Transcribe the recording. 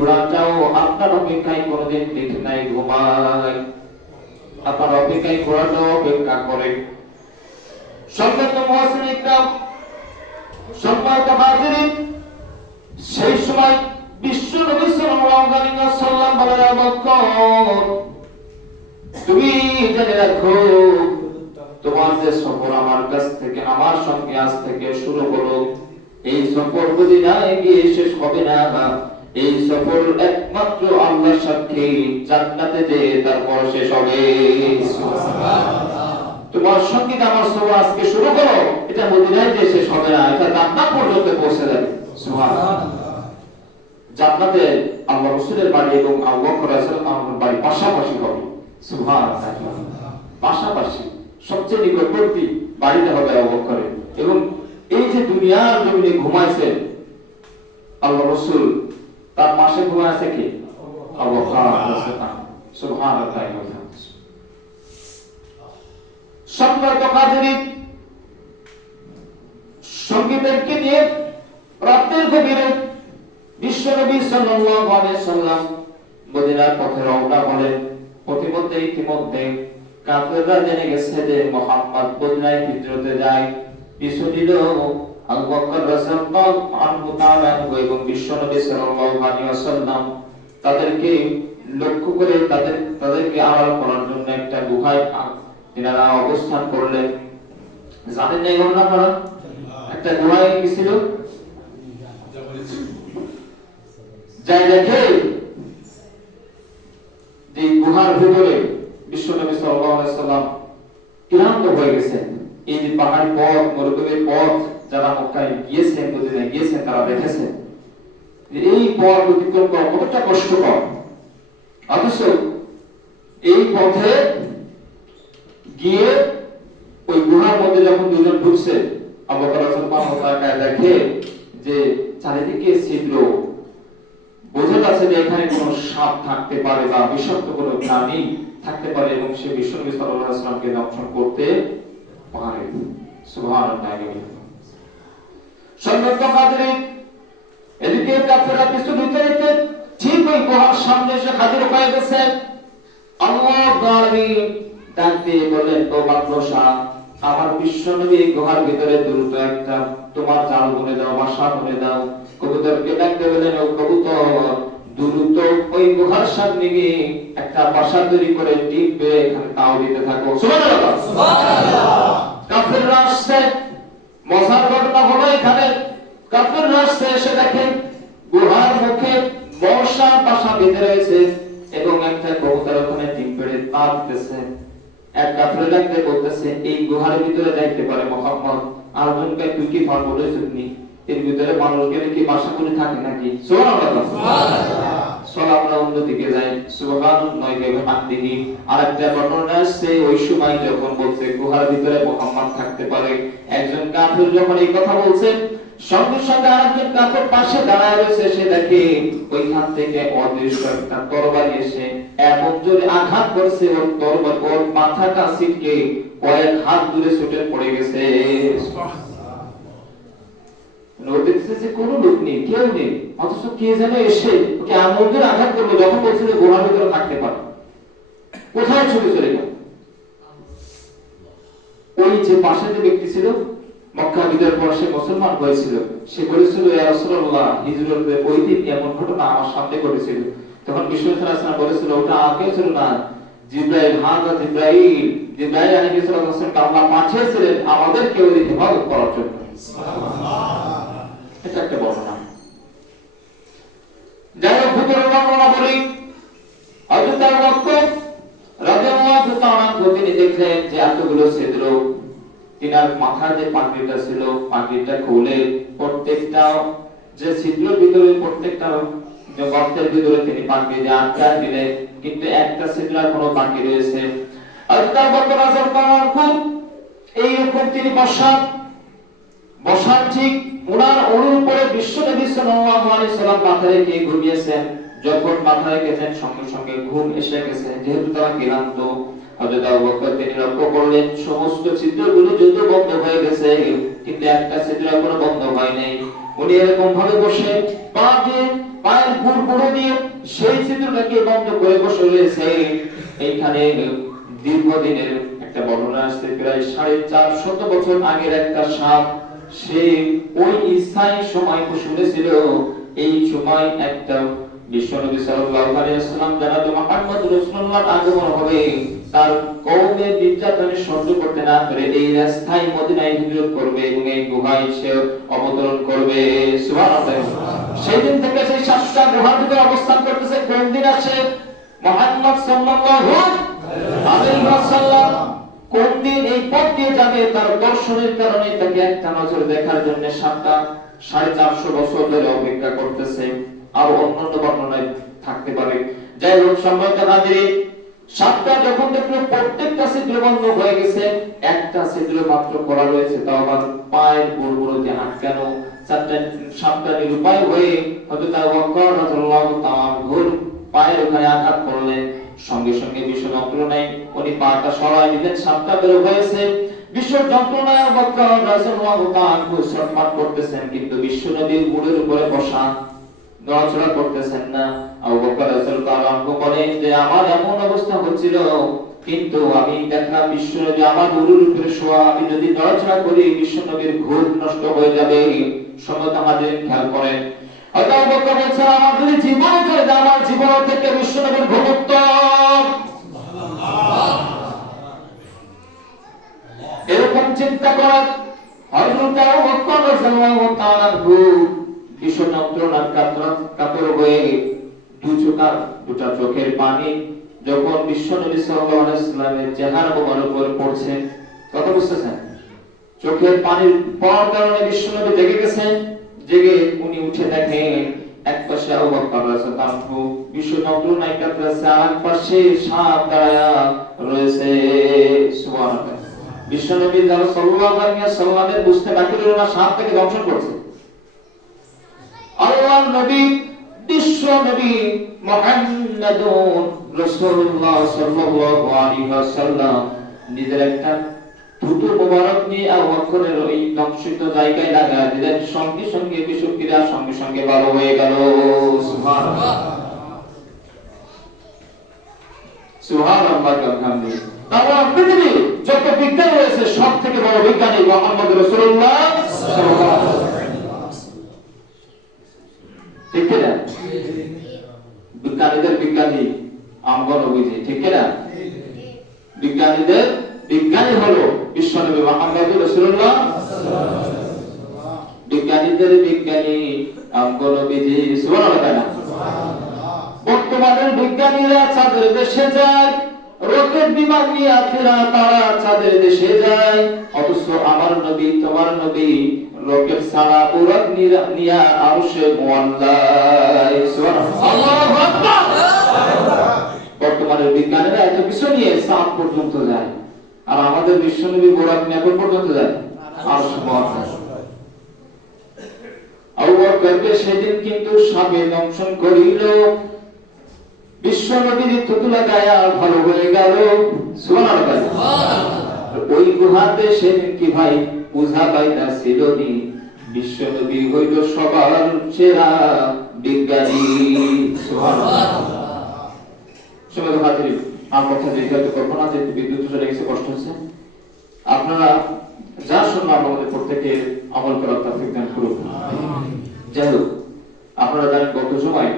ঘোড়াটাও আপনার অপেক্ষায় কোনোদিন দেখে নাই ঘুমায়, আপনার অপেক্ষায় ঘোড়াটাও অপেক্ষা করে। সম্মানিত মুয়াজ্জিন ইকরাম, সম্মানিত হাজিরিন, সেই সময় বিশ্ব নবী সাল্লাল্লাহু আলাইহি ওয়াসাল্লাম বলেন, আবু বকর তুমি জেনে রাখো, তোমার যে সফর আমার কাছ থেকে, আমার সঙ্গে আজ থেকে শুরু হলো, এই সফর মদিনায় গিয়ে শেষ হবে না। এই সফর একমাত্র আল্লাহর সাথে জান্নাতে যে তারপর শেষ হবে। সুবহানাল্লাহ। তোমার সঙ্গে আমার সফর আজকে শুরু হলো, এটা মদিনায় যে শেষ হবে না, এটা জান্নাত পর্যন্ত পৌঁছে যাবে। সুবহানাল্লাহ। জান্নাতে আল্লাহর রাসূলের বাড়ি এবং আবু বকর রাদিয়াল্লাহু আনহুর বাড়ি পাশাপাশি হবে। সুবহানাল্লাহ। পাশাপাশি সবচেয়ে নিকটবর্তী বাড়িতে হবে আবু বকরের। এবং এই যে দুনিয়ার জমিনে ঘুমাইছেন আল্লাহর রাসূল, তার পাশে ঘুমায় আছে কে? আবু বকর রাদিয়াল্লাহু। সুবহানাল্লাহ। সম্মানিত হাজিরিন, সঙ্গীদেরকে নিয়ে রাতের গভীরে বিশ্বনবী সাল্লাল্লাহু আলাইহি ওয়াসাল্লাম মদিনার পথে রওনা হলেন। ইতিমধ্যে কাফেররা জেনে গেছে যে মুহাম্মদ মদিনায় হিজরতে যায়। পিছু নিল আবু বকর রাদিয়াল্লাহু আনহু তাআলা এবং বিশ্বনবী সাল্লাল্লাহু আলাইহি ওয়াসাল্লাম তাদেরকে লক্ষ্য করে তাদেরকে আড়াল করার জন্য একটা গুহায় তিনারা অবস্থান করলেন। জানেন না এই ঘটনা? একটা গুহায় কি ছিল? যাই দেখে যে গুহার ভিতরে বিশ্বনবী সাল্লাল্লাহু আলাইহি ওয়াসাল্লাম ক্লান্ত হয়ে গেছেন। এই যে পাহাড়ি পথ, মরুভূমির পথ, যারা মক্কায় গিয়েছেন, মদিনায় গিয়েছেন, তারা দেখেছেন যে এই পথ অতিক্রম করা কতটা কষ্টকর। অথচ এই পথে গিয়ে ওই গুহার মধ্যে যখন দুজন ঢুকছে, আবু বকর রাদিয়াল্লাহু তাআলা দেখে যে চারিদিকে ছিদ্র, বোঝা যাচ্ছে যে এখানে কোনো সাপ থাকতে পারে বা বিষাক্ত কোনো প্রাণী থাকতে পারে এবং সে বিশ্বনবী সাল্লাল্লাহু আলাইহি ওয়াসাল্লামকে দংশন করতে পারে। সুবহানাল্লাহ। সম্মানিত হাজিরিন, এদিকে কাফেররা পিছু নিতে ঠিক ওই গুহার সামনে এসে হাজির হয়ে গেছে। আল্লাহু আলামিন ডাক দিয়ে বলেন, ও বাদশা, আমার বিশ্বনবী গুহার ভিতরে দ্রুত একটা তোমার জাল বুনে দাও, বাসা বুনে দাও। কবুতরকে ডাকতে বলেন, ও কবুতর, দ্রুত ওই গুহার সামনে গিয়ে একটা বাসা তৈরি করে ডিম পেয়ে এখানে তাও দিতে থাকো। সুবহানাল্লাহ। সুবহানাল্লাহ। কাফেররা আসছে, মজার ঘটনা হলো এখানে কাফেররা আসছে, এসে দেখে গুহার মুখে বর্ষা বাসা বেঁধে রয়েছে এবং একটা কবুতর ওখানে ডিম পেড়ে তা দিতেছে। এক কাফের ডাকতে বলতেছে, এই গুহার ভিতরে যাইতে পারে মুহাম্মদ, আরজনকে তুই কি ফাল বলেছিস? এর ভিতরে মানুষ গেলে কি বাসা করে থাকে নাকি? সুবহানাল্লাহ। সুবহানাল্লাহ। চল আমরা অন্যদিকে যাই। সুবহানাল্লাহ। বিহামদিহি। আরেকটা বর্ণনা আছে, ওই সময় যখন বলছে গুহার ভিতরে মুহাম্মদ থাকতে পারে, একজন কাফের যখন এই কথা বলছে, সঙ্গে সঙ্গে আরেকজন কাফের পাশে দাঁড়ায় রয়েছে। সে দেখে ওইখান থেকে অদৃশ্য একটা তরবারি এসে এমন জোরে আঘাত করছে, ওর তরবারি ওর মাথাটা ছিটকে কয়েক হাত দূরে ছুটে পড়ে গেছে। দেখছে যে কোনো লোক নেই, কেউ নেই, অথচ কে যেন এসে ওকে এমন জোরে আঘাত করলো, যখন বলছিল গুহার ভিতরে থাকতে পারে, কোথায় ছুটে চলে গেল। ওই যে পাশে যে ব্যক্তি ছিল, মক্কা বিজয়ের পর সে মুসলমান হয়েছিল, সে বলেছিল, ইয়া রাসূলুল্লাহ, হিজরতের ওই দিন এমন ঘটনা আমার সামনে ঘটেছিল। তখন বিশ্বনবী সাল্লাল্লাহু আলাইহি ওয়াসাল্লাম বলেছিল, ওটা আগে ছিল না, জিবরাইল, হাযা জিবরাইল, জিবরাইল আলাইহিস সালাম আল্লাহ পাঠিয়েছিলেন আমাদেরকে ওই দিন হেফাজত করার জন্য। সুবহানাল্লাহ। এটা একটা বর্ণনা। যাই হোক, ভিতরের বর্ণনা বলি। হযরত আবু বকর রাদিয়াল্লাহু তাআলা তিনি দেখলেন যে এতগুলো ছিদ্র, তিনার মাথার যে পাগড়িটা ছিল, পাগড়িটা খুলে প্রত্যেকটা যে ছিদ্রের ভিতরে, প্রত্যেকটা যে গর্তের ভিতরে তিনি পাগড়ি দিয়ে আটকায় দিলেন, কিন্তু একটা ছিদ্র এখনো বাকি রয়েছে। হযরত আবু বকর রাদিয়াল্লাহু আনহু এইরকম তিনি বসার ঠিক ওনার অনুর উপরে বিশ্বনবী সাল্লাল্লাহু আলাইহি ওয়াসাল্লাম মাথা রেখে ঘুমিয়েছেন। যখন মাথা রেখেছেন, সঙ্গে সঙ্গে ঘুম এসে গেছে। যেহেতু তারা ক্লান্ত, হযরত আবু বকর তিনি লক্ষ্য করলেন সমস্ত ছিদ্রগুলো যদিও বন্ধ হয়ে গেছে, কিন্তু একটা ছিদ্র এখনো বন্ধ হয় নাই। উনি এরকম ভাবে বসে পা দিয়ে পায়ের গুড়গুড়ো দিয়ে সেই ছিদ্রটাকে বন্ধ করে বসে রয়েছে। এইখানে দীর্ঘদিনের একটা বর্ণনা আসছে, প্রায় 450 বছর আগের একটা সাপ, সে ওই ঈসাই সময় শুনেছিল এই সময় একটা বিশ্বনবী সাল্লাল্লাহু আলাইহি ওয়াসাল্লাম জনাব মুহাম্মদ রাসূলুল্লাহর আগমন হবে। তার কওমে নির্যাতনে সহ্য করতে না পেরে এই রাস্তায় মদিনায় হিজরত করবে এবং এই গুহায় সে অবতরণ করবে। সুবহানাল্লাহ। সেই দিন থেকে সেই সাতটা গুহার ভিতরে অবস্থান করতেছে। কোন দিন আসে? মুহাম্মদ সাল্লাল্লাহু আলাইহি ওয়াসাল্লাম কোন দিন এই পথ দিয়ে যাবে, তার দর্শনের কারণে তাকে একটা নজর দেখার জন্য সাতটা 450 বছর ধরে অপেক্ষা করতেছে। আর অন্যান্য বর্ণনায় থাকতে পারে। যাই হোক, সম্মানিত হাজিরিন, সাতটা যখন দেখলো প্রত্যেকটা ছিদ্র বন্ধ হয়ে গেছে, একটা ছিদ্র মাত্র খোলা রয়েছে, তাও আবার পায়ের বুড়বুড়োতে আটকানো। সাতটা নিরুপায় হয়ে হযরত আবু বকর রাদিয়াল্লাহু তাআলা ঘোর পায়ের ওখানে আঘাত করলেন। সঙ্গে সঙ্গে বিশ্ব যন্ত্রণায় উনি পাটা সরাই দিলেন, সাতটা বের হয়েছে। বিশ্ব যন্ত্রণায় আবু বকর রাদিয়াল্লাহু তাআলা ছটফট করতেছেন, কিন্তু বিশ্ব নবীর মুড়ের উপরে বসা, নড়াচড়া করতেছেন না। আবু বকর রাদিয়াল্লাহু তাআলা বলেন যে আমার এমন অবস্থা হচ্ছিল, কিন্তু আমি দেখলাম বিশ্বনবী আমার মুড়ের উপরে শোয়া, আমি যদি নড়াচড়া করি বিশ্বনবীর ঘুম নষ্ট হয়ে যাবে। সম্মানিত হাজিরিন, খেয়াল করেন, আবু বকর বলেছেন আমার যদি জীবন চলে যায়, আমার জীবন থেকে বিশ্বনবীর ঘুম উত্তম। এরকম চিন্তা করার হযরত আবু বকর রাদিয়াল্লাহু তাআলা ভীষণ যন্ত্রণার কাতর হয়ে দুটা চোখের পানি যখন বিশ্বনবী সাল্লাল্লাহু আলাইহি ওয়াসাল্লামের চেহারা মোবারক উপর পড়ছে, কথা বুঝতেছেন? চোখের পানির পড়ার কারণে বিশ্বনবী জেগে গেছেন। জেগে উনি উঠে দেখেন এক পাশে আবু বকর রাদিয়াল্লাহু তাআলা বিশ্ব যন্ত্রণায় কাতরাচ্ছে, আর পাশে সাপ দাঁড়ায়া রয়েছে। সুবহানাল্লাহ। বিশ্বনবী সাল্লাল্লাহু আলাইহি ওয়াসাল্লামের বুঝতে বাকি রইল না, সাপ থেকে দংশন করছে। আল্লাহর নবী বিশ্ব নবী মুহাম্মদুর রাসূলুল্লাহ সাল্লাল্লাহু আলাইহি ওয়াসাল্লাম নিজের একটা থুতু মোবারক নিয়ে আবু বকরের ওই দংশিত জায়গায় লাগায় দিলেন। সঙ্গে সঙ্গে বিষক্রিয়া সঙ্গে সঙ্গে ভালো হয়ে গেল। সুবহানাল্লাহ, সুবহানাল্লাহ, আলহামদুলিল্লাহ। তারপর পৃথিবী যত বিজ্ঞান রয়েছে সব থেকে বড় বিজ্ঞানী মুহাম্মদ রাসূলুল্লাহ সাল্লাল্লাহু আলাইহি ওয়াসাল্লাম। ঠিক কিনা? বিজ্ঞানীদের বিজ্ঞানী আমগো নবীজি, ঠিক কিনা? বিজ্ঞানীদের বিজ্ঞানী হলো বিশ্বনবী মুহাম্মদ রাসূলুল্লাহ সাল্লাল্লাহু আলাইহি ওয়াসাল্লাম। বিজ্ঞানীদের বিজ্ঞানী আমগো নবীজি। সুবহানাল্লাহ। বর্তমানের বিজ্ঞানীরা চাঁদের দেশে যায়, রকেট বিমান নিয়ে তারা চাঁদের দেশে যায়, অথচ আমার নবী তোমার নবী রকেট ছাড়া উড়ান নিয়ে আরশে মুআল্লায়। সুবহানাল্লাহ, আল্লাহু আকবার। বর্তমানের বিজ্ঞানীরা এত কিছু নিয়ে চাঁদ পর্যন্ত যায়, আর আমাদের বিশ্বনবী বোরাক নিয়ে কোন পর্যন্ত যায়? আরশে মুআল্লায়। আবু বকরকে সেদিন কিন্তু সাপে দংশন করিল, বিশ্বনবীর থুতু গায়া ভালো হয়ে গেল। সুবহানাল্লাহ। ওই গুহাতে সেদিন কি ভাই পূজা পাইতা ছিল নি, বিশ্বনবী হইল সবার সেরা বিজ্ঞানী। সুবহানাল্লাহ। সবাই হাজির, আর কথা জিজ্ঞাসা করবো না, যেহেতু বিদ্যুৎ চলে গেছে, কষ্ট হচ্ছে। আপনারা যা শুনলাম আমাদের প্রত্যেকের আমল করার তৌফিক দান করুন। যাই হোক, আপনারা জানেন গত সময়